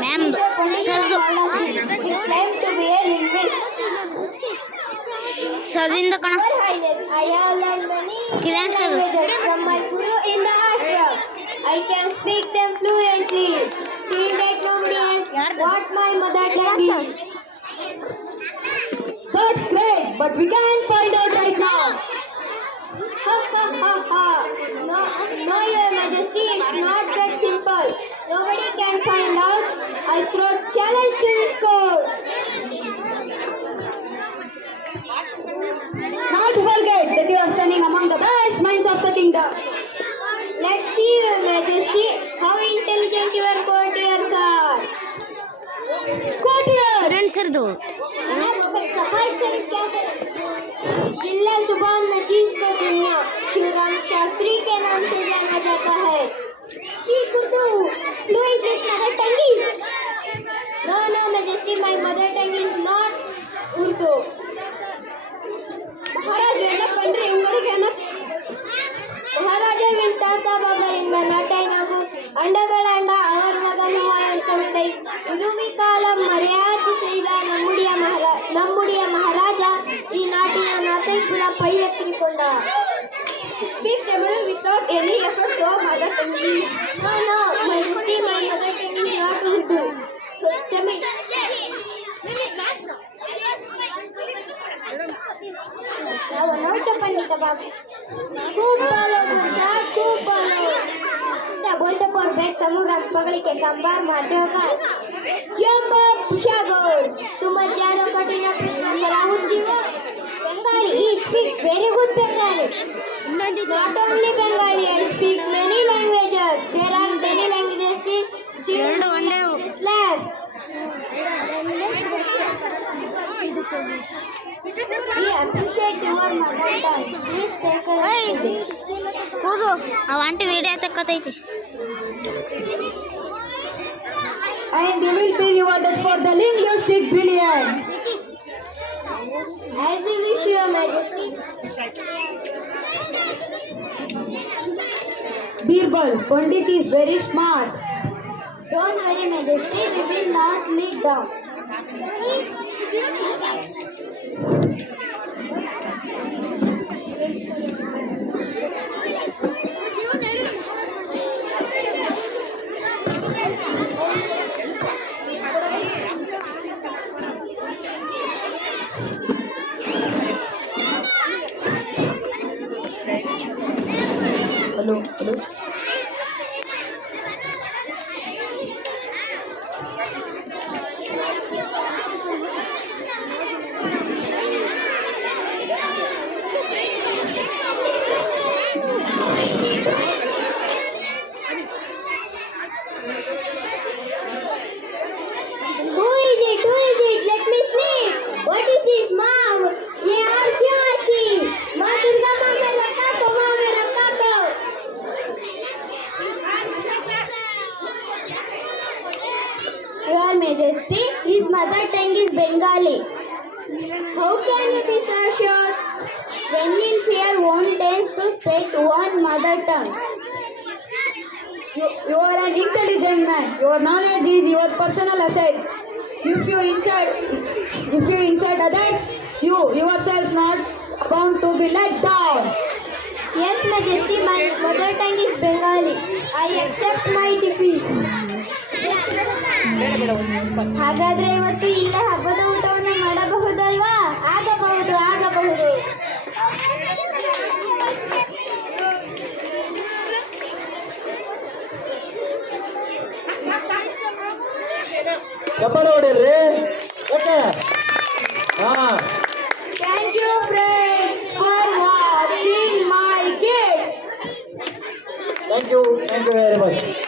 Ma'am, Sadinda kana. I have learned many languages from my guru in the ashram. I can speak them fluently. Feel that nobody else what my mother tongue is. That's great, but we can't find out right now. Ha ha ha ha. No, Your Majesty, it's not that simple. Nobody can find out. I throw challenge to this court. Not to forget that you are standing among the best minds of the kingdom. Let's see, Your Majesty, how intelligent your courtiers are. Courtier! Answer जिला जुबान नजीज को दुनिया शिवराम शास्त्री के नाम से जाना जाता है Speak Urdu. Fluent is mother tongue is. No, Majesty, my mother tongue is not Urdu. Maharaja will talk about the Natainagu. Andagalandu our மகன் தந்தை இறுதி காலம் மரியாதை செய்த நம்முடைய மகாராஜா நாட்டின நாட்டை கூட பையற்றிக் கொண்டார். Speak Tamil without any effort to mother tongue. No, Majesty, my mother tongue is not Urdu. So Tamil. Now note panni kebab. खूब पालो बेटा, खूब पालो. क्या बोलते पर बैठ समूह रख पगड़ी के कंबार मारते हो का? जम्बो पुशागोर. तुम अज्ञानो कठिना राहुल जीवा. Bengali, he speaks very good Bengali. Not only Bengali, I speak many languages. There are many languages in this land. We appreciate your mother tongue. Please take a ಕೂದು ಅವಂಟಿ ವಿಡಿಯೋ ತಕ್ಕತೈತಿ. And you will be rewarded for the linguistic brilliance. As you wish, Your Majesty. Birbal, Pandit is very smart. Don't worry, Majesty, we will not lead down. Hello. Who is it? Let me sleep. What is this, Mom? ये और क्यों अच्छी? माँ दुर्गा माँ में रखा तो माँ में रखा तो. Your Majesty, his mother tongue is Bengali. How can you be so sure? When in fear, one tends to speak one mother tongue. You are an intelligent man. Your knowledge is your personal asset. If you insult others, you yourself not bound to be let down. Yes, Majesty, my mother tongue is Bengali. I accept my defeat. ಹಾಗಾದ್ರೆ ಇವತ್ತು ಇಲ್ಲೇ ಹಬ್ಬದ ಊಟವನ್ನು ಮಾಡಬಹುದಲ್ವಾ? ಆಗಬಹುದು. ಚಪ್ಪಾಳೆ ಹೊಡೀರಿ. Thank you, friends, for watching my kids. Thank you very much.